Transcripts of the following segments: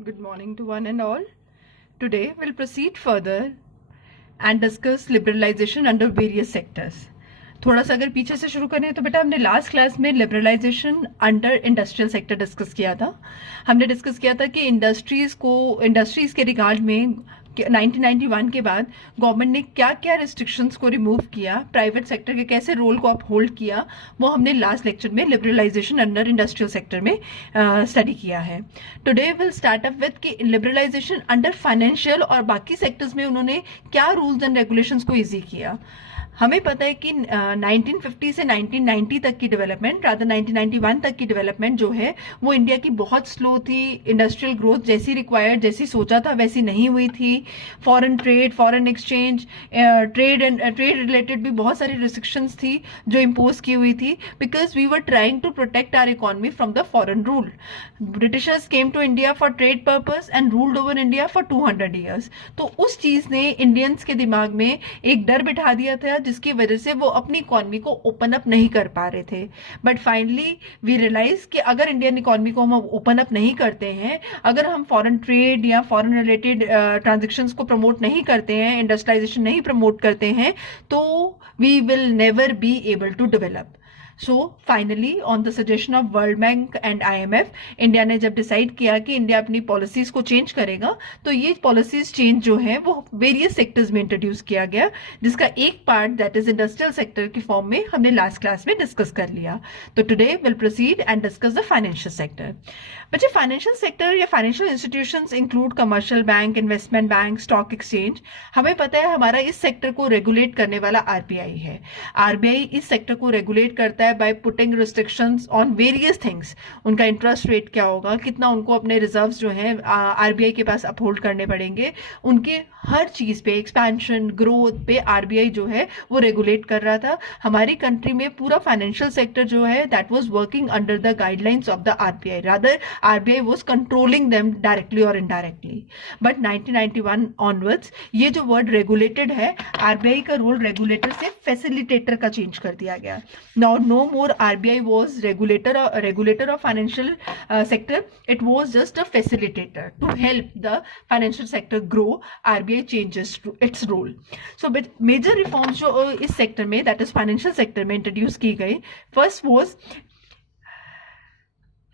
Good morning to one and all. Today we'll proceed further and discuss liberalization under various sectors. थोड़ा सा अगर पीछे से शुरू करें तो बेटा हमने लास्ट क्लास में liberalisation under industrial sector discuss किया था। हमने डिस्कस किया था कि इंडस्ट्रीज के रिगार्ड में 1991 के बाद गवर्नमेंट ने क्या क्या रिस्ट्रिक्शंस को रिमूव किया, प्राइवेट सेक्टर के कैसे रोल को अप होल्ड किया, वो हमने लास्ट लेक्चर में लिबरलाइजेशन अंडर इंडस्ट्रियल सेक्टर में स्टडी किया है। Today will start up with कि लिबरलाइजेशन अंडर फाइनेंशियल और बाकी सेक्टर्स में उन्होंने क्या रूल्स एंड रेगुलेशंस को ईजी किया। हमें पता है कि 1950 से 1990 तक की डेवलपमेंट, रादर 1991 तक की डेवलपमेंट जो है वो इंडिया की बहुत स्लो थी। इंडस्ट्रियल ग्रोथ जैसी रिक्वायर्ड, जैसी सोचा था वैसी नहीं हुई थी। Foreign trade, foreign exchange, trade related भी बहुत सारी रिस्ट्रिक्शंस थी जो इम्पोज की हुई थी, because we were trying to protect our economy from the foreign rule. Britishers came to India for trade purpose and ruled over India for 200 years. तो उस चीज ने इंडियंस के दिमाग में एक डर बिठा दिया था जिसकी वजह से वो अपनी इकोनॉमी को ओपन अप नहीं कर पा रहे थे। बट फाइनली वी रियलाइज कि अगर इंडियन इकोनॉमी को हम ओपन अप नहीं करते हैं, अगर हम फॉरेन ट्रेड या फॉरेन रिलेटेड ट्रांजेक्शंस को प्रमोट नहीं करते हैं, इंडस्ट्रियलाइजेशन नहीं प्रमोट करते हैं, तो we will never be able to develop. So finally on the suggestion of World Bank and IMF, India ने जब डिसाइड किया कि इंडिया अपनी पॉलिसीज को चेंज करेगा, तो ये पॉलिसीज चेंज जो है वो वेरियस सेक्टर्स में इंट्रोड्यूस किया गया, जिसका एक part that is industrial sector की फॉर्म में हमने लास्ट क्लास में डिस्कस कर लिया। तो today will proceed and discuss the financial sector. बच्चे फाइनेंशियल सेक्टर या financial institutions include commercial bank, investment bank, stock exchange. हमें पता है हमारा इस सेक्टर को रेगुलेट करने वाला RBI है। RBI इस सेक्टर को रेगुलेट करता है by putting restrictions on various things। उनका इंटरेस्ट रेट क्या होगा, कितना उनको अपने रिजर्व्स जो हैं RBI के पास अपहोल्ड करने पड़ेंगे, उनके हर चीज पे, एक्सपेंशन, ग्रोथ पे RBI जो है वो रेगुलेट कर रहा था। हमारी कंट्री में पूरा फाइनेंशियल सेक्टर जो है that was working under the guidelines of the RBI, rather RBI was controlling them directly और इनडायरेक्टली। बट 1991 ऑनवर्ड्स ये जो वर्ड रेगुलेटेड है, RBI का रोल रेगुलेटर से फैसिलिटेटर का चेंज कर दिया गया। Now no more RBI was regulator of financial sector. It was just a facilitator to help the financial sector grow. RBI changes its role. So major reforms जो इस sector में, that is financial sector में introduce की गई, first was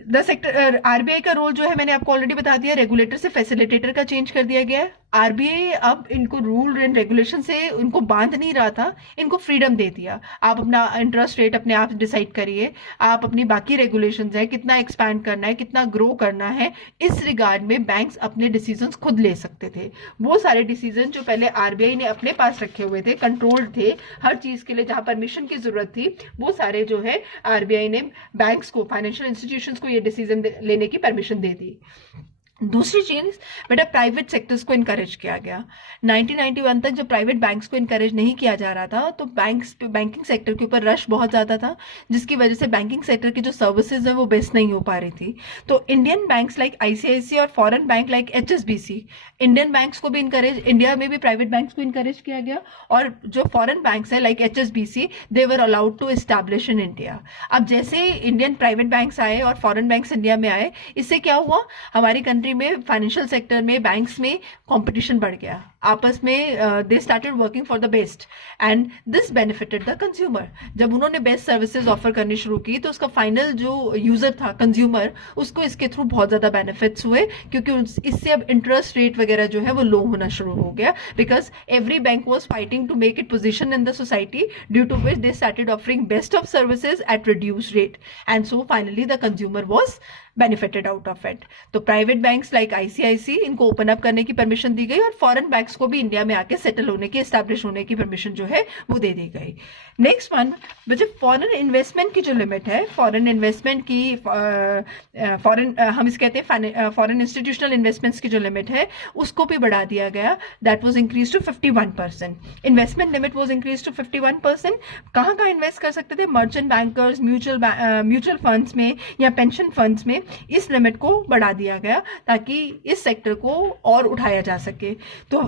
the sector. RBI का role जो है मैंने आपको ऑलरेडी बता दिया, रेगुलेटर से फैसिलिटेटर का चेंज कर दिया गया है। RBI अब इनको रूल एंड रेगुलेशन से इनको बांध नहीं रहा था, इनको फ्रीडम दे दिया। आप अपना इंटरेस्ट रेट अपने आप डिसाइड करिए, आप अपनी बाकी रेगुलेशंस है, कितना एक्सपैंड करना है, कितना ग्रो करना है, इस रिगार्ड में बैंक्स अपने डिसीजंस खुद ले सकते थे। वो सारे डिसीजन जो पहले RBI ने अपने पास रखे हुए थे, कंट्रोल्ड थे, हर चीज के लिए जहां परमिशन की जरूरत थी, वो सारे जो है RBI ने बैंक्स को, फाइनेंशियल इंस्टीट्यूशंस को ये डिसीजन लेने की परमिशन दे दी। दूसरी चीज बेटा, प्राइवेट सेक्टर्स को इनकरेज किया गया। 1991 तक जब प्राइवेट बैंक्स को इनकरेज नहीं किया जा रहा था, तो बैंकिंग सेक्टर के ऊपर रश बहुत ज्यादा था, जिसकी वजह से बैंकिंग सेक्टर की जो सर्विसेज है वो बेस्ट नहीं हो पा रही थी। तो इंडियन बैंक्स लाइक ICICI और foreign bank like HSBC, Indian banks को भी इनकरेज, इंडिया में भी प्राइवेट बैंक्स को इनकरेज किया गया, और जो फॉरेन बैंक्स है like HSBC, they were allowed to establish in India. अब जैसे इंडियन प्राइवेट बैंक्स आए और फॉरेन बैंक्स इंडिया में आए, इससे क्या हुआ, हमारी कंट्री में फाइनेंशियल सेक्टर में बैंक्स में कंपटीशन बढ़ गया, आपस में they started working for the best and this benefited the consumer. जब उन्होंने बेस्ट सर्विसेज ऑफर करनी शुरू की, तो उसका फाइनल जो यूजर था, कंज्यूमर, उसको इसके थ्रू बहुत ज्यादा बेनिफिट्स हुए, क्योंकि इससे अब इंटरेस्ट रेट वगैरह जो है वो लो होना शुरू हो गया, because every bank was fighting to make it position in the society, due to which they started offering best of services at reduce rate, and so finally the consumer was benefited out of it. तो private banks like ICICI, इनको open up करने की permission दी गई, और foreign banks को भी India में आके सेटल होने की, एस्टैब्लिश होने की परमिशन जो है वो दे दी गई। नेक्स्ट वन बच्चे, फॉरेन इन्वेस्टमेंट की जो लिमिट है, फॉरेन इन्वेस्टमेंट की, हम इस कहते हैं फॉरेन इंस्टीट्यूशनल इन्वेस्टमेंट्स की जो लिमिट है, उसको भी बढ़ा दिया गया। That was increase to 51%। Investment limit was increase to 51%। कहाँ कहाँ इन्वेस्ट कर सकते थे, मर्चेंट बैंकर्स, म्यूचुअल फंड्स में या पेंशन फंड्स में, इस लिमिट को बढ़ा दिया गया ताकि इस सेक्टर को और उठाया जा सके। तो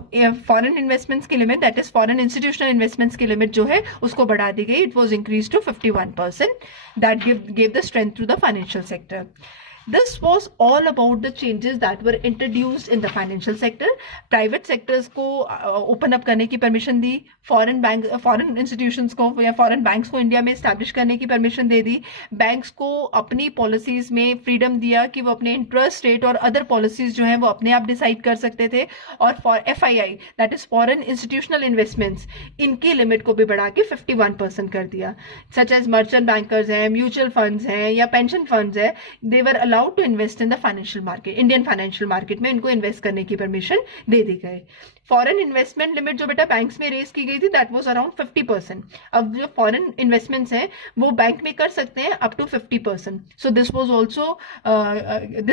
फॉरेन इन्वेस्टमेंट्स की limit, that is foreign institutional investments की लिमिट जो है उसको बढ़ा दी गई। It was increase to 51%। That give the strength to the financial sector. This was all about the changes that were introduced in the financial sector. Private sectors को open up करने की परमिशन दी, foreign institutions को या foreign banks को India में establish करने की permission दे दी, banks को अपनी पॉलिसीज में फ्रीडम दिया कि वो अपने इंटरेस्ट रेट और अदर पॉलिसीज जो हैं वो अपने आप डिसाइड कर सकते थे, और for FII that is foreign institutional investments, इनकी लिमिट को भी बढ़ा के 51% कर दिया. सच एज मर्चेंट बैंकर्स हैं, म्यूचुअल फंड्स हैं या पेंशन फंड्स है, they were allowed to invest in the financial market. Indian financial market में इनको इन्वेस्ट करने की परमिशन दे दी गई. फॉरेन इन्वेस्टमेंट लिमिट जो बेटा बैंक्स में रेज की गई थी दैट वाज अराउंड 50%. अब जो फॉरेन इन्वेस्टमेंट्स हैं वो बैंक में कर सकते हैं up to 50%. So this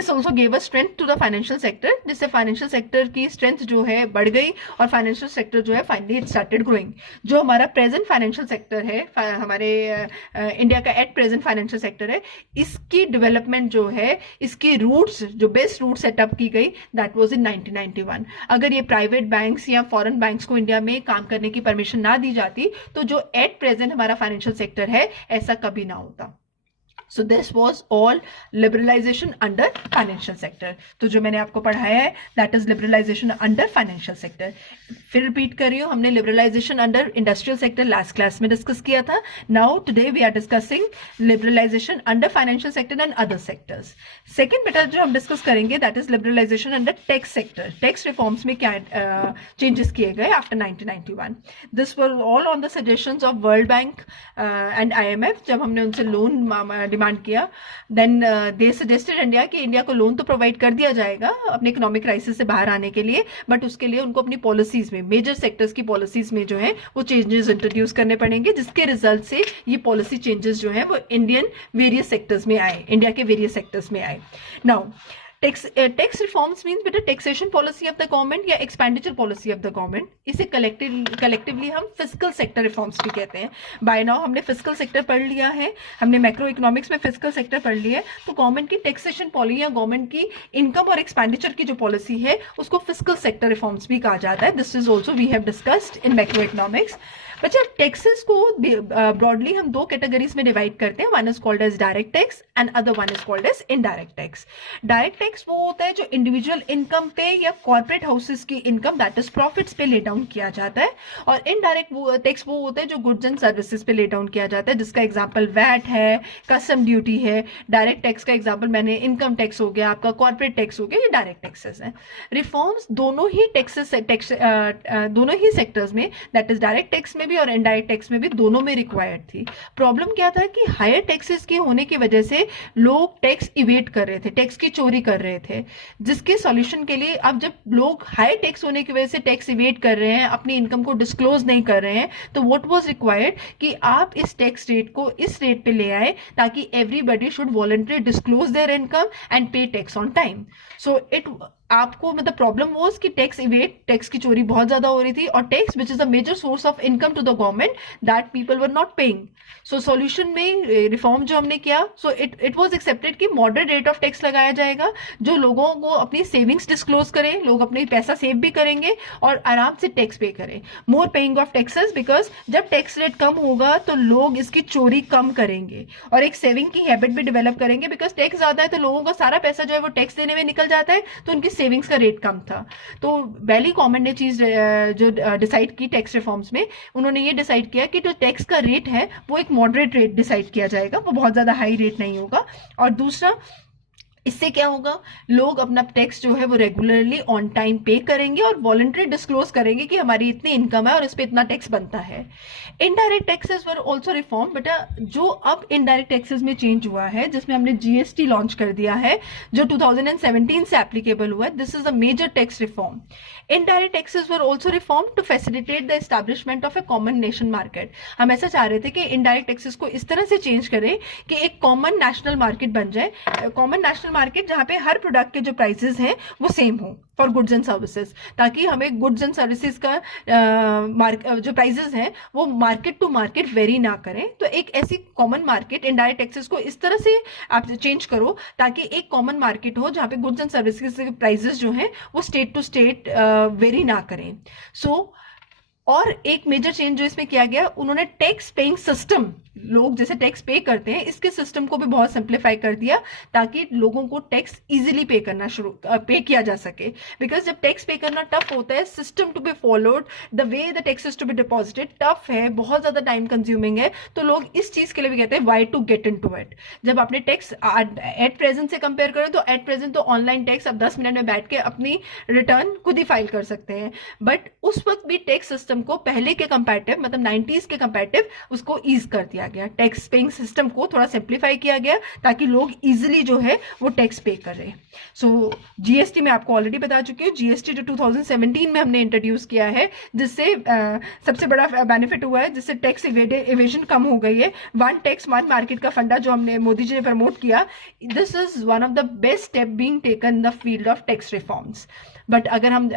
also gave a strength to the financial sector, जिससे फाइनेंशियल सेक्टर की स्ट्रेंथ जो है बढ़ गई और फाइनेंशियल सेक्टर जो है फाइनली इट स्टार्टेड ग्रोइंग. जो हमारा प्रेजेंट फाइनेंशियल सेक्टर है, हमारे इंडिया का एट प्रेजेंट फाइनेंशियल सेक्टर है, इसकी डेवलपमेंट जो है, इसकी रूट्स जो बेस्ट रूट सेटअप की गई दैट वाज इन 1991. अगर ये प्राइवेट बैंक्स या फॉरेन बैंक्स को इंडिया में काम करने की परमिशन ना दी जाती तो जो एट प्रेजेंट हमारा फाइनेंशियल सेक्टर है ऐसा कभी ना होता. So this was all liberalization under financial sector. तो जो मैंने आपको पढ़ाया है that is liberalization under financial sector. फिर रिपीट कर रही हूँ, हमने liberalization under industrial sector last class में डिस्कस किया था. Now today we are discussing liberalization under financial sector and other sectors. Second बेटा जो हम डिस्कस करेंगे that is liberalization under tax sector. Tax reforms में क्या चेंजेस किए गए after 1991. This were all on the suggestions of World Bank and IMF. जब हमने उनसे लोन डिमांड किया, देन दे सजेस्टेड इंडिया कि इंडिया को लोन तो प्रोवाइड कर दिया जाएगा अपने इकोनॉमिक क्राइसिस से बाहर आने के लिए, बट उसके लिए उनको अपनी पॉलिसीज में, मेजर सेक्टर्स की पॉलिसीज में जो है वो चेंजेस इंट्रोड्यूस करने पड़ेंगे, जिसके रिजल्ट से ये पॉलिसी चेंजेस जो है वो इंडियन वेरियस सेक्टर्स में आए, इंडिया के वेरियस सेक्टर्स में आए. नाउ टैक्स रिफॉर्म्स मीन्स बेटा taxation policy of the government या expenditure policy of the government. इसे कलेक्टिवली हम फिस्कल सेक्टर रिफॉर्म्स भी कहते हैं. बाय नाउ हमने फिस्कल सेक्टर पढ़ लिया है, हमने मैक्रो इकोनॉमिक्स में फिस्कल सेक्टर पढ़ लिया है, तो गवर्नमेंट की टैक्सेशन पॉलिसी या गवर्नमेंट की इनकम और एक्सपेंडिचर की जो पॉलिसी है उसको फिस्कल सेक्टर रिफॉर्म्स भी कहा जाता है. This is also we have discussed in macroeconomics. बच्चा टैक्सेस को ब्रॉडली हम दो कैटेगरीज में डिवाइड करते हैं. One is called as direct tax and other one is called as indirect tax. Direct tax वो होता है जो इंडिविजुअल इनकम पे या कॉर्पोरेट हाउसेस की इनकम दैट इज प्रॉफिट्स पे ले डाउन किया जाता है, और इनडायरेक्ट टैक्स वो होता है जो गुड्स एंड सर्विसेज पे ले डाउन किया जाता है, जिसका एग्जांपल वैट है, कस्टम ड्यूटी है. डायरेक्ट टैक्स का एग्जांपल मैंने इनकम टैक्स हो गया, आपका कॉर्पोरेट टैक्स हो गया, ये डायरेक्ट टैक्सेस हैं. रिफॉर्म्स दोनों ही दोनों ही सेक्टर्स में दैट इज डायरेक्ट टैक्स में भी और इनडायरेक्ट टैक्स में भी दोनों में रिक्वायर्ड थी. प्रॉब्लम क्या था कि हायर टैक्सेस के होने की वजह से लोग टैक्स इवेट कर रहे थे, टैक्स की चोरी कर रहे थे, जिसके सॉल्यूशन के लिए अब जब लोग हाई टैक्स होने की वजह से टैक्स इवेट कर रहे हैं, अपनी इनकम को डिस्क्लोज नहीं कर रहे हैं, तो व्हाट वाज रिक्वायर्ड कि आप इस टैक्स रेट को इस रेट पे ले आए ताकि everybody should voluntary disclose their income and pay tax on time. So it आपको मतलब प्रॉब्लम वॉज कि टैक्स इवेट, टैक्स की चोरी बहुत ज्यादा हो रही थी, और tax which is the major source of income to the government that people were not paying. So solution में रिफॉर्म जो हमने किया, सो इट वाज एक्सेप्टेड कि मॉडरेट रेट ऑफ टैक्स लगाया जाएगा जो लोगों को अपनी सेविंग्स डिस्क्लोज करें, लोग अपने पैसा सेव भी करेंगे और आराम से टैक्स पे करें. मोर पेइंग ऑफ टैक्सेस, बिकॉज जब टैक्स रेट कम होगा तो लोग इसकी चोरी कम करेंगे और एक सेविंग की हैबिट भी डेवलप करेंगे. बिकॉज टैक्स ज्यादा है तो लोगों का सारा पैसा जो है वो टैक्स देने में निकल जाता है, तो उनकी सेविंग्स का रेट कम था. तो वैली गवर्नमेंट ने चीज जो डिसाइड की टैक्स रिफॉर्म्स में, उन्होंने ये डिसाइड किया कि जो टैक्स का रेट है वो एक मॉडरेट रेट डिसाइड किया जाएगा, वो बहुत ज्यादा हाई रेट नहीं होगा. और दूसरा, इससे क्या होगा, लोग अपना टैक्स जो है वो रेगुलरली ऑन टाइम पे करेंगे और वॉलंटरी डिस्क्लोज करेंगे कि हमारी इतनी इनकम है और इस पे इतना टैक्स बनता है. Indirect taxes were also reform. बेटा जो अब इनडायरेक्ट टैक्सेस में चेंज हुआ है, जिसमें हमने जीएसटी लॉन्च कर दिया है जो 2017 से एप्लीकेबल हुआ है, this is a major tax reform. Indirect taxes were also reform to facilitate the establishment of a common nation market. हम ऐसा चाह रहे थे कि इनडायरेक्ट टैक्सेस को इस तरह से चेंज करें कि एक कॉमन नेशनल मार्केट बन जाए, कॉमन नेशनल मार्केट जहां पे हर प्रोडक्ट के जो प्राइसेस हैं वो सेम हो फॉर गुड्स एंड सर्विसेज, ताकि हमें गुड्स एंड सर्विसेज का जो प्राइसेस हैं वो मार्केट टू मार्केट वेरी ना करें. तो एक ऐसी कॉमन मार्केट इनडायरेक्ट टैक्सेस को इस तरह से आप चेंज करो ताकि एक कॉमन मार्केट हो जहां पे गुड्स एंड सर्विसेज के प्राइसेस जो हैं वो स्टेट टू स्टेट वेरी ना करें. सो और एक मेजर चेंज जो इसमें किया गया, उन्होंने टैक्स पेइंग सिस्टम, लोग जैसे टैक्स पे करते हैं, इसके सिस्टम को भी बहुत सिंप्लीफाई कर दिया ताकि लोगों को टैक्स इजीली पे किया जा सके। बिकॉज जब टैक्स पे करना टफ होता है, system to be followed, the way the tax is to be deposited tough है, बहुत ज्यादा टाइम कंज्यूमिंग है, तो लोग इस चीज के लिए भी कहते हैं why to get into it. जब आपने टैक्स एट प्रेजेंट से कंपेयर करें तो एट प्रेजेंट तो ऑनलाइन टैक्स आप 10 मिनट में बैठ के अपनी रिटर्न खुद ही फाइल कर सकते हैं, बट उस वक्त भी टैक्स सिस्टम को पहले के कंपैरेटिव, मतलब 90s के कंपैरेटिव, उसको ईज कर दिया गया। टैक्स पेइंग सिस्टम को थोड़ा सिंप्लीफाई किया गया ताकि लोग इजीली जो है वो टैक्स पे करें। सो जीएसटी में आपको ऑलरेडी बता चुकी हूँ, जीएसटी जो 2017 में हमने इंट्रोड्यूस किया है, जिससे सबसे बड़ा बेनिफिट हुआ है, जिससे टैक्स इवेजन कम हो गई है। वन टैक्स वन मार्केट का फंडा जो हमने मोदी जी ने प्रमोट किया, this is one of the best step being taken in the field of tax reforms. But अगर हम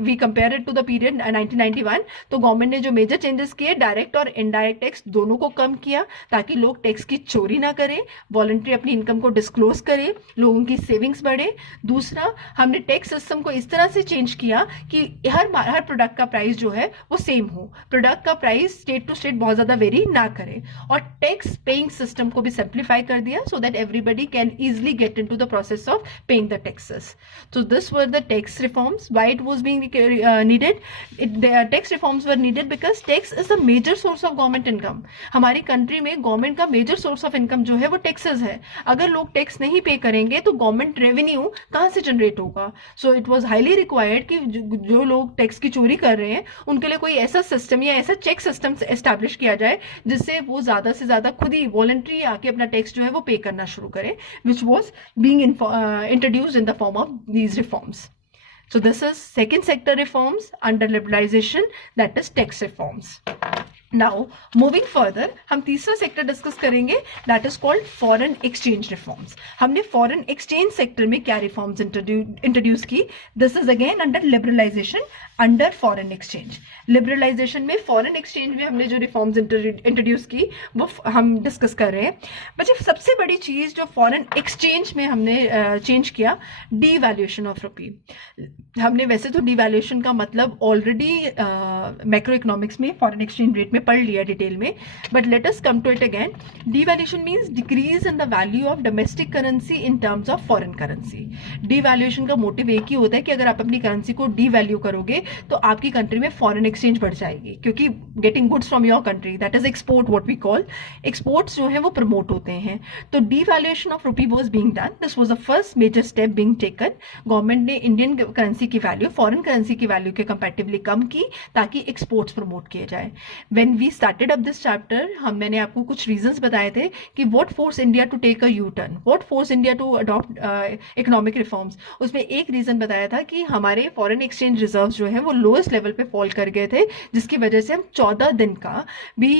we compare it to the period 1991, तो गवर्नमेंट ने जो मेजर चेंजेस किए, डायरेक्ट और इनडायरेक्ट टैक्स दोनों को कम किया ताकि लोग टैक्स की चोरी ना करें, वॉलंटरी अपनी इनकम को डिस्क्लोज करें, लोगों की सेविंग्स बढ़े। दूसरा, हमने टैक्स सिस्टम को इस तरह से चेंज किया कि हर प्रोडक्ट का प्राइस जो है वो सेम हो, प्रोडक्ट का प्राइस स्टेट टू स्टेट बहुत ज्यादा वेरी ना करे, और टैक्स पेइंग सिस्टम को भी सिंप्लीफाई कर दिया so that everybody can easily get into the process of paying the taxes. So this were the tax reforms. Why it was being needed? The tax reforms were needed because tax is the major source of government income. हमारी country में government का major source of income जो है वो taxes है। अगर लोग tax नहीं पे करेंगे तो गवर्नमेंट रेवेन्यू कहाँ से जनरेट होगा? सो इट वाज हाईली रिक्वायर्ड कि जो लोग टैक्स की चोरी कर रहे हैं उनके लिए कोई ऐसा सिस्टम या ऐसा चेक सिस्टम एस्टैब्लिश किया जाए जिससे वो ज्यादा से ज्यादा खुद ही वॉलंटरी आके अपना टैक्स जो है वो पे करना शुरू करें, which was being introduced in the form of these reforms. So this is second sector reforms under liberalization, that is tax reforms. Now moving further, हम तीसरा सेक्टर डिस्कस करेंगे, that is called foreign exchange reforms. हमने foreign exchange sector में क्या reforms introduce की? This is again under liberalization under foreign exchange. Liberalization में foreign exchange में हमने जो रिफॉर्म्स इंट्रोड्यूस की वो हम डिस्कस कर रहे हैं। बच्चे, सबसे बड़ी चीज जो फॉरेन एक्सचेंज में हमने चेंज किया, डीवैल्यूएशन ऑफ रुपी। हमने वैसे तो डीवैल्यूएशन का मतलब ऑलरेडी मैक्रो इकोनॉमिक्स में फॉरेन एक्सचेंज रेट में पढ़ लिया डिटेल में, but let us come to it again. Devaluation means decrease in the value of domestic currency in terms of foreign currency. Devaluation का मोटिव एक ही होता है कि अगर आप अपनी करेंसी को डीवैल्यू करोगे तो आपकी कंट्री में फॉरेन एक्सचेंज बढ़ जाएगी, क्योंकि getting goods from your country, that is export, what we call exports जो है वो प्रमोट होते हैं। तो devaluation of rupee was being done, this was the first major step being taken. Government ने इंडियन करेंसी की वैल्यू फॉरेन करेंसी की value के कंपैरेटिवली कम की ताकि एक्सपोर्ट्स प्रमोट किए जाए। When we started up this chapter, मैंने आपको कुछ रीजंस बताए थे कि what force India to take a U turn, what force India to adopt economic reforms. उसमें एक रीजन बताया था कि हमारे फॉरेन एक्सचेंज रिजर्व जो है वो लोएस्ट लेवल पे फॉल कर गए थे, जिसकी वजह से हम 14 दिन का भी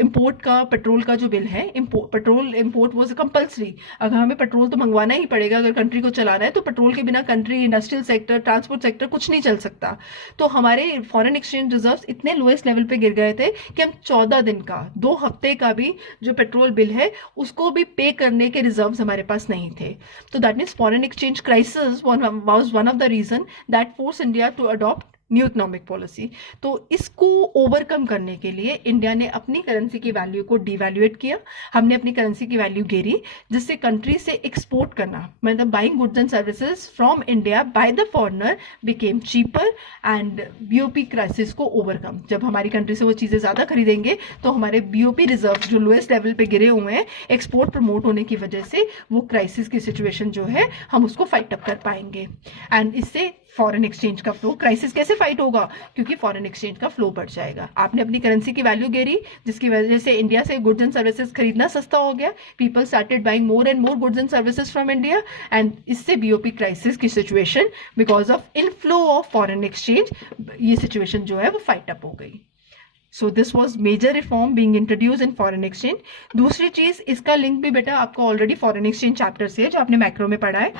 इंपोर्ट का पेट्रोल का जो बिल है, पेट्रोल इंपोर्ट वाज कंपल्सरी। अगर हमें पेट्रोल तो मंगवाना ही पड़ेगा अगर कंट्री को चलाना है, तो पेट्रोल के बिना country, industrial sector, transport sector कुछ नहीं चल सकता। तो हमारे फॉरेन एक्सचेंज रिजर्व्स इतने लोएस्ट लेवल पे गिर गए थे कि हम 14 दिन का, 2 हफ्ते का भी जो पेट्रोल बिल है उसको भी पे करने के रिजर्व्स हमारे पास नहीं थे। तो that means foreign exchange crisis was one of the reason that force India to adopt new economic policy. तो इसको ओवरकम करने के लिए इंडिया ने अपनी करेंसी की वैल्यू को डिवैल्यूएट किया, हमने अपनी करेंसी की वैल्यू गिरी, जिससे कंट्री से एक्सपोर्ट करना, मतलब buying goods and services from India by the foreigner became cheaper and BOP crisis को ओवरकम। जब हमारी कंट्री से वो चीज़ें ज़्यादा खरीदेंगे तो हमारे बीओपी रिजर्व जो लोएस्ट लेवल पे गिरे हुए हैं एक्सपोर्ट प्रमोट होने की वजह से, वो क्राइसिस की सिचुएशन जो है हम उसको फाइट अप कर पाएंगे। एंड इससे फॉरेन एक्सचेंज का फ्लो, क्राइसिस कैसे फाइट होगा? क्योंकि फॉरेन एक्सचेंज का फ्लो बढ़ जाएगा। आपने अपनी करेंसी की वैल्यू गिरी, जिसकी वजह से इंडिया से गुड्स एंड सर्विसेज खरीदना सस्ता हो गया, people started buying more and more goods and services from India, and इससे बीओपी क्राइसिस की situation because of inflow of foreign exchange, ये सिचुएशन जो है वो फाइट अप हो गई। So this was major reform being introduce in foreign exchange. दूसरी चीज, इसका लिंक भी बेटा आपको ऑलरेडी फॉरेन एक्सचेंज चैप्टर से है जो आपने मैक्रो में पढ़ा है।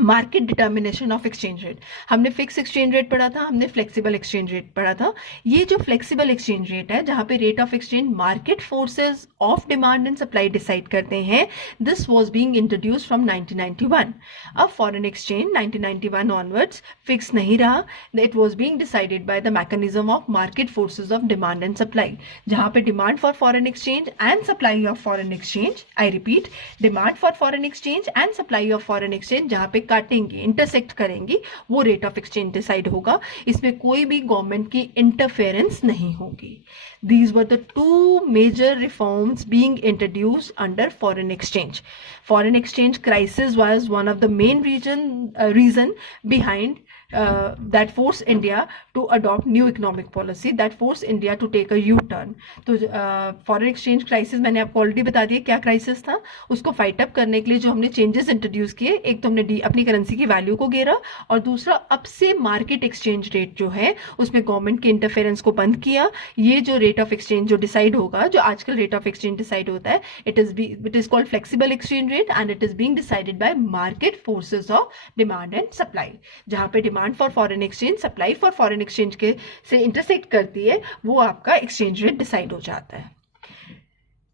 Market determination of exchange rate, हमने फिक्स एक्सचेंज रेट पढ़ा था, हमने फ्लेक्सिबल एक्सचेंज रेट पढ़ा था। ये जो फ्लेक्सिबल एक्सचेंज रेट है जहां पे rate of exchange market forces of demand and supply decide करते हैं, this was being introduced from 1991। अब फॉरेन एक्सचेंज 1991 ऑनवर्ड्स फिक्स नहीं रहा, it was being decided by the mechanism of market forces of demand and supply, जहां पे demand for foreign exchange and supply of foreign exchange, I repeat, demand for foreign exchange and supply of foreign exchange जहां पे काटेंगी, intersect करेंगी, वो rate of exchange decide होगा। इसमें कोई भी गवर्नमेंट की इंटरफेरेंस नहीं होगी। These were the two major reforms being introduced under foreign exchange. Foreign exchange crisis was one of the main reason behind that forced India to adopt new economic policy, that forced India to take a U-turn. तो foreign exchange crisis मैंने आपको already बता दिया क्या crisis था। उसको fight up करने के लिए जो हमने चेंजेस इंट्रोड्यूस किए, एक तो हमने अपनी करेंसी की वैल्यू को गिरा, और दूसरा अब से मार्केट एक्सचेंज रेट जो है उसमें गवर्नमेंट के इंटरफेरेंस को बंद किया। ये जो रेट ऑफ एक्सचेंज जो डिसाइड होगा, जो आजकल रेट ऑफ एक्सचेंज डिसाइड होता है, it is called flexible exchange rate and it is being decided by market forces of demand and supply. जहां पे demand for foreign exchange, supply for foreign exchange के से intersect करती है, वो आपका एक्सचेंज रेट डिसाइड हो जाता है।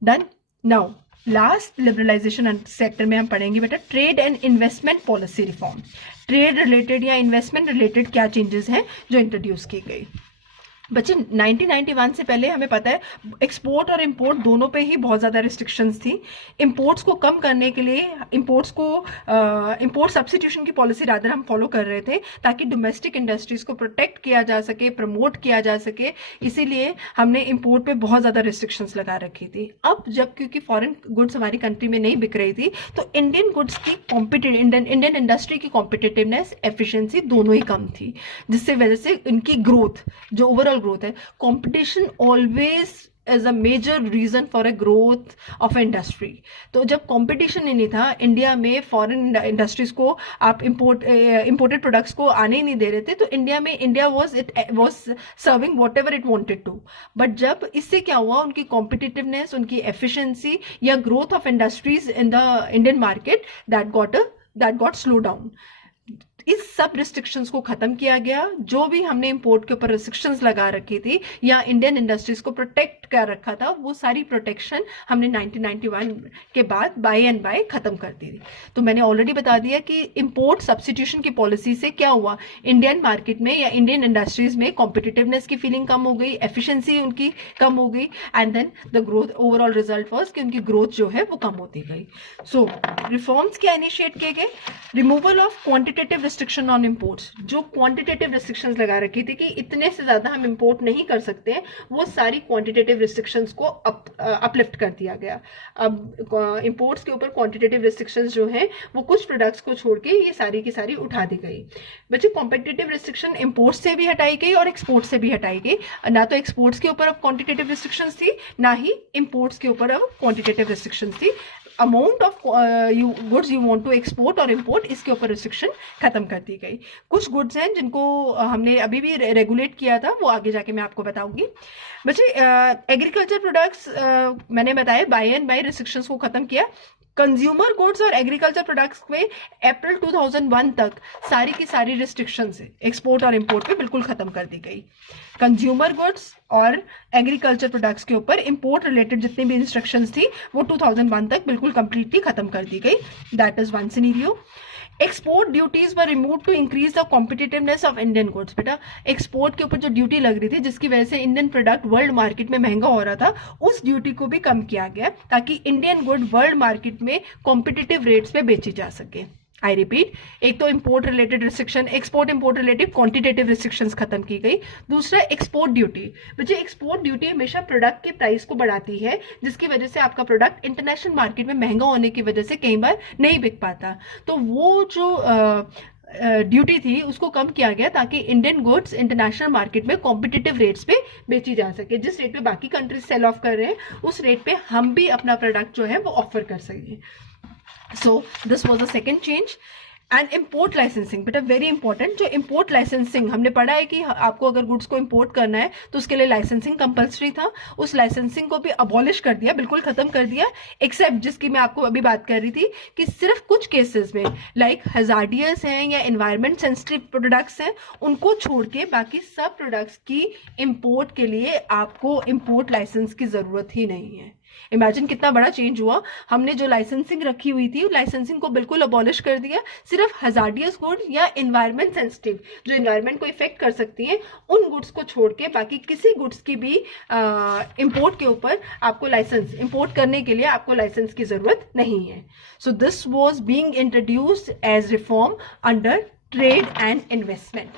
Done. Now last liberalization sector में हम पढ़ेंगे बेटा trade and investment policy reform. Trade related या इन्वेस्टमेंट रिलेटेड क्या चेंजेस हैं जो इंट्रोड्यूस की गई। बच्चे 1991 से पहले हमें पता है एक्सपोर्ट और इंपोर्ट दोनों पे ही बहुत ज़्यादा रिस्ट्रिक्शंस थी। इंपोर्ट्स को कम करने के लिए इंपोर्ट सब्स्टिट्यूशन की पॉलिसी रादर हम फॉलो कर रहे थे, ताकि डोमेस्टिक इंडस्ट्रीज को प्रोटेक्ट किया जा सके, प्रमोट किया जा सके। इसीलिए हमने इंपोर्ट पे बहुत ज़्यादा रिस्ट्रिक्शंस लगा रखी थी। अब जब क्योंकि फॉरेन गुड्स हमारी कंट्री में नहीं बिक रही थी, तो इंडियन गुड्स की इंडियन इंडस्ट्री की कॉम्पिटिटिवनेस, एफिशिएंसी दोनों ही कम थी, जिससे वजह से इनकी ग्रोथ, जो ओवरऑल ग्रोथ है, competition always as a major reason for a growth of industry. तो जब कंपटीशन ही नहीं था इंडिया में, फॉरेन इंडस्ट्रीज को आप इंपोर्टेड प्रोडक्ट्स को आने ही नहीं दे रहे थे, तो India was serving whatever it wanted to. But जब इससे क्या हुआ, उनकी कॉम्पिटिटिवनेस, उनकी एफिशिएंसी या growth of industries in the Indian market that got slow down. इस सब रिस्ट्रिक्शंस को खत्म किया गया। जो भी हमने इंपोर्ट के ऊपर रिस्ट्रिक्शंस लगा रखी थी या इंडियन इंडस्ट्रीज को प्रोटेक्ट कर रखा था, वो सारी प्रोटेक्शन हमने 1991 के बाद बाय एंड बाय खत्म कर दी थी। तो मैंने ऑलरेडी बता दिया कि इंपोर्ट सब्स्टिट्यूशन की पॉलिसी से क्या हुआ, इंडियन मार्केट में या इंडियन इंडस्ट्रीज में कॉम्पिटिटिवनेस की फीलिंग कम हो गई, एफिशिएंसी उनकी कम हो गई, and then the growth, overall result was कि उनकी ग्रोथ जो है वो कम होती गई। सो रिफॉर्म्स क्या इनिशिएट किए गए, removal of quantitative restriction on imports. जो क्वांटिटेटिव रिस्ट्रिक्शंस लगा रखी थी कि इतने से ज्यादा हम इंपोर्ट नहीं कर सकते हैं, वो सारी क्वांटिटेटिव रिस्ट्रिक्शंस को अपलिफ्ट कर दिया गया। अब इंपोर्ट्स के ऊपर क्वांटिटेटिव रिस्ट्रिक्शंस जो हैं वो कुछ प्रोडक्ट्स को छोड़ के ये सारी की सारी उठा दी गई। बच्चे कॉम्पिटिटिव रिस्ट्रिक्शन इंपोर्ट्स से भी हटाई गई और एक्सपोर्ट से भी हटाई गई। ना तो एक्सपोर्ट्स के ऊपर अब क्वांटिटेटिव रिस्ट्रिक्शंस थी, ना ही इंपोर्ट्स के ऊपर अब क्वांटिटेटिव रिस्ट्रिक्शंस थी। Amount of goods you want to export और इंपोर्ट, इसके ऊपर रिस्ट्रिक्शन खत्म कर दी गई। कुछ गुड्स हैं जिनको हमने अभी भी रेगुलेट किया था, वो आगे जाके मैं आपको बताऊंगी। बच्चे एग्रीकल्चर प्रोडक्ट्स मैंने बताया बाय एंड बाय रिस्ट्रिक्शंस को खत्म किया। कंज्यूमर गुड्स और एग्रीकल्चर प्रोडक्ट्स में अप्रैल 2001 तक सारी की सारी रिस्ट्रिक्शंस एक्सपोर्ट और इंपोर्ट पे बिल्कुल खत्म कर दी गई। कंज्यूमर गुड्स और एग्रीकल्चर प्रोडक्ट्स के ऊपर इंपोर्ट रिलेटेड जितनी भी इंस्ट्रक्शंस थी वो 2001 तक बिल्कुल कंप्लीटली खत्म कर दी गई। That is one scenario. Export duties were remove to increase the competitiveness of Indian goods. बेटा एक्सपोर्ट के ऊपर जो ड्यूटी लग रही थी जिसकी वजह से इंडियन प्रोडक्ट वर्ल्ड मार्केट में महंगा हो रहा था, उस ड्यूटी को भी कम किया गया ताकि इंडियन गुड वर्ल्ड मार्केट में कॉम्पिटिटिव रेट्स पे बेची जा सके। आई रिपीट, एक तो import related restriction, export import related quantitative restrictions खत्म की गई। दूसरा एक्सपोर्ट ड्यूटी। बच्चे एक्सपोर्ट ड्यूटी हमेशा प्रोडक्ट के प्राइस को बढ़ाती है, जिसकी वजह से आपका प्रोडक्ट इंटरनेशनल मार्केट में महंगा होने की वजह से कई बार नहीं बिक पाता। तो वो जो ड्यूटी थी उसको कम किया गया ताकि इंडियन गुड्स इंटरनेशनल मार्केट में कॉम्पिटिटिव रेट्स पे बेची जा सके। जिस रेट पे बाकी कंट्रीज सेल ऑफ कर रहे हैं उस रेट पे हम भी अपना प्रोडक्ट जो है वो ऑफर कर सकें। So this was the second change. And import licensing, बेटा वेरी इंपॉर्टेंट। जो इम्पोर्ट लाइसेंसिंग हमने पढ़ा है कि आपको अगर गुड्स को इम्पोर्ट करना है तो उसके लिए लाइसेंसिंग कंपलसरी था, उस लाइसेंसिंग को भी अबॉलिश कर दिया, बिल्कुल खत्म कर दिया, एक्सेप्ट जिसकी मैं आपको अभी बात कर रही थी कि सिर्फ कुछ केसेस में लाइक हजार्डियस हैं या एनवायरमेंट सेंसिटिव प्रोडक्ट्स हैं, उनको छोड़ के बाकी सब प्रोडक्ट्स की इम्पोर्ट के लिए आपको इम्पोर्ट लाइसेंस की जरूरत ही नहीं है। इमेजिन कितना बड़ा चेंज हुआ। हमने जो लाइसेंसिंग रखी हुई थी लाइसेंसिंग को बिल्कुल अबॉलिश कर दिया, सिर्फ हजार्डियस गुड या एनवायरमेंट सेंसिटिव जो एनवायरमेंट को इफेक्ट कर सकती हैं उन गुड्स को छोड़ के बाकी किसी गुड्स की भी इंपोर्ट के ऊपर आपको लाइसेंस, इंपोर्ट करने के लिए आपको लाइसेंस की जरूरत नहीं है। So this was being introduced as reform under trade and investment.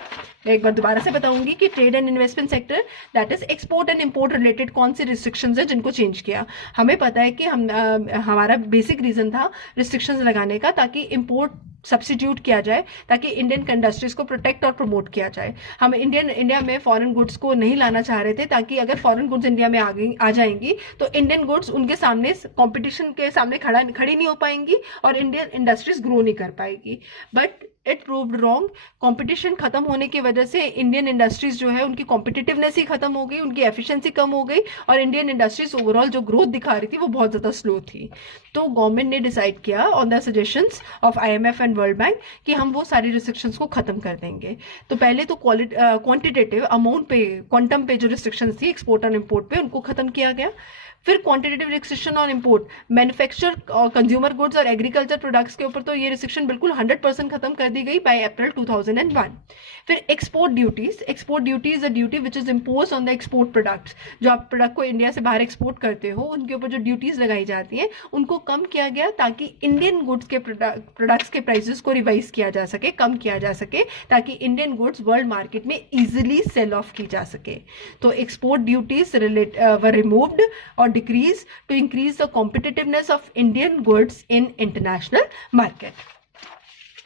मैं एक बार दोबारा से बताऊंगी कि trade and investment sector that is export and import related कौन सी रिस्ट्रिक्शंस है जिनको चेंज किया। हमें पता है कि हमारा बेसिक रीजन था रिस्ट्रिक्शंस लगाने का ताकि इंपोर्ट सब्स्टिट्यूट किया जाए, ताकि इंडियन इंडस्ट्रीज को प्रोटेक्ट और प्रमोट किया जाए। हम इंडिया में फॉरेन गुड्स को नहीं लाना चाह रहे थे ताकि अगर फॉरेन गुड्स इंडिया में आ जाएंगी तो इंडियन गुड्स उनके सामने कंपटीशन के सामने खड़ी नहीं हो पाएंगी और इंडियन इंडस्ट्रीज ग्रो नहीं कर पाएगी। But it proved wrong. Competition खत्म होने की वजह से इंडियन इंडस्ट्रीज जो है उनकी कॉम्पिटिटिवनेस ही खत्म हो गई, उनकी एफिशिएंसी कम हो गई और इंडियन इंडस्ट्रीज ओवरऑल जो ग्रोथ दिखा रही थी वो बहुत ज्यादा स्लो थी। तो गवर्नमेंट ने डिसाइड किया on the suggestions of IMF and world bank कि हम वो सारी रिस्ट्रिक्शंस को खत्म कर देंगे। तो पहले तो क्वांटिटेटिव अमाउंट पे, क्वांटम पे जो रिस्ट्रिक्शंस थी एक्सपोर्ट और इंपोर्ट पे उनको खत्म किया गया। फिर quantitative restriction on import, manufacture और कंज्यूमर गुड्स और एग्रीकल्चर प्रोडक्ट्स के ऊपर तो ये रिस्ट्रिक्शन बिल्कुल 100% खत्म कर दी गई बाय अप्रैल 2001। फिर export duties a duty which is impose on the export products. जो आप प्रोडक्ट को इंडिया से बाहर एक्सपोर्ट करते हो उनके ऊपर जो ड्यूटीज लगाई जाती हैं उनको कम किया गया ताकि इंडियन गुड्स के प्रोडक्ट्स के प्राइसेस को रिवाइज किया जा सके, कम किया जा सके, ताकि इंडियन गुड्स वर्ल्ड मार्केट में इजिली सेल ऑफ की जा सके। तो एक्सपोर्ट ड्यूटीज वर रिमूव्ड और decrease to increase the competitiveness of Indian goods in international market.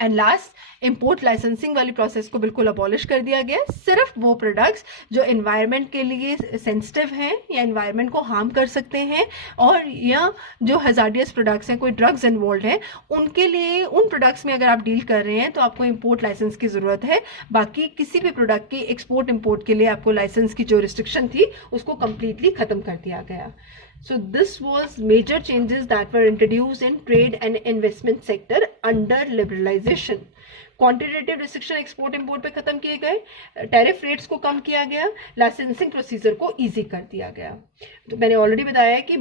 And last, import licensing वाली प्रोसेस को बिल्कुल अबॉलिश कर दिया गया। सिर्फ वो प्रोडक्ट्स जो एनवायरनमेंट के लिए सेंसिटिव हैं या एनवायरनमेंट को हार्म कर सकते हैं और या जो हजार्डियस प्रोडक्ट्स हैं, कोई ड्रग्स इन्वॉल्व हैं, उनके लिए, उन प्रोडक्ट्स में अगर आप डील कर रहे हैं तो आपको इंपोर्ट लाइसेंस की जरूरत है। बाकी किसी भी प्रोडक्ट की एक्सपोर्ट इंपोर्ट के लिए आपको लाइसेंस की जो रिस्ट्रिक्शन थी उसको कंप्लीटली खत्म कर दिया गया। So this was major changes that were introduced in trade and investment sector under liberalization. Quantitative restriction export import पे खत्म किए गए, टैरिफ रेट्स को कम किया गया, लाइसेंसिंग प्रोसीजर को इजी कर दिया गया। तो मैंने ऑलरेडी बताया कि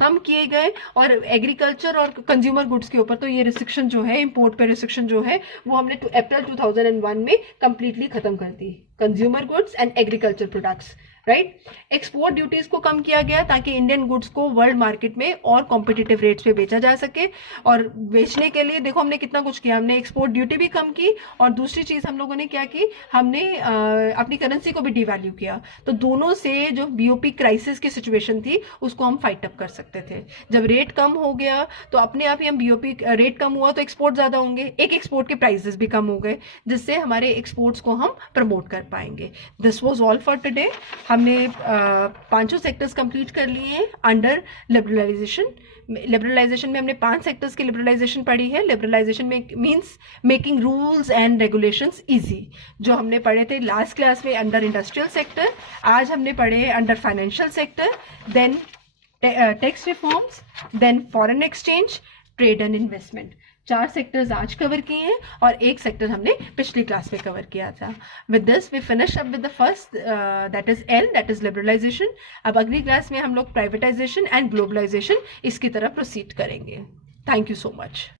कम किए गए और एग्रीकल्चर और कंज्यूमर गुड्स के ऊपर तो ये रिस्ट्रिक्शन जो है, इंपोर्ट पे रिस्ट्रिक्शन जो है वो हमने अप्रैल 2001 में कंप्लीटली खत्म कर दी। Consumer goods and agriculture products, right. Export duties को कम किया गया ताकि इंडियन गुड्स को वर्ल्ड मार्केट में और कॉम्पिटिटिव रेट्स पे बेचा जा सके। और बेचने के लिए देखो हमने कितना कुछ किया, हमने एक्सपोर्ट ड्यूटी भी कम की और दूसरी चीज हम लोगों ने क्या की, हमने अपनी करेंसी को भी डिवैल्यू किया। तो दोनों से जो BOP क्राइसिस की सिचुएशन थी उसको हम फाइट अप कर सकते थे। जब रेट कम हो गया तो अपने आप ही हम BOP रेट कम हुआ तो एक्सपोर्ट ज्यादा होंगे, एक एक्सपोर्ट के प्राइसेस भी कम हो गए जिससे हमारे एक्सपोर्ट्स को हम प्रमोट कर पाएंगे। This was all for today. हमने 5 सेक्टर्स कंप्लीट कर लिए हैं अंडर लिबरलाइजेशन। लिबरलाइजेशन में हमने 5 सेक्टर्स की लिबरलाइजेशन पढ़ी है। लिबरलाइजेशन में means making rules and regulations easy, जो हमने पढ़े थे लास्ट क्लास में अंडर इंडस्ट्रियल सेक्टर। आज हमने पढ़े under financial sector, then tax reforms, then foreign exchange, trade and investment. 4 sectors आज कवर किए हैं और 1 सेक्टर हमने पिछली क्लास में कवर किया था। With this we finish up with the first, that is L, that is liberalization. अब अगली क्लास में हम लोग प्राइवेटाइजेशन एंड ग्लोबलाइजेशन इसकी तरफ प्रोसीड करेंगे। Thank you so much.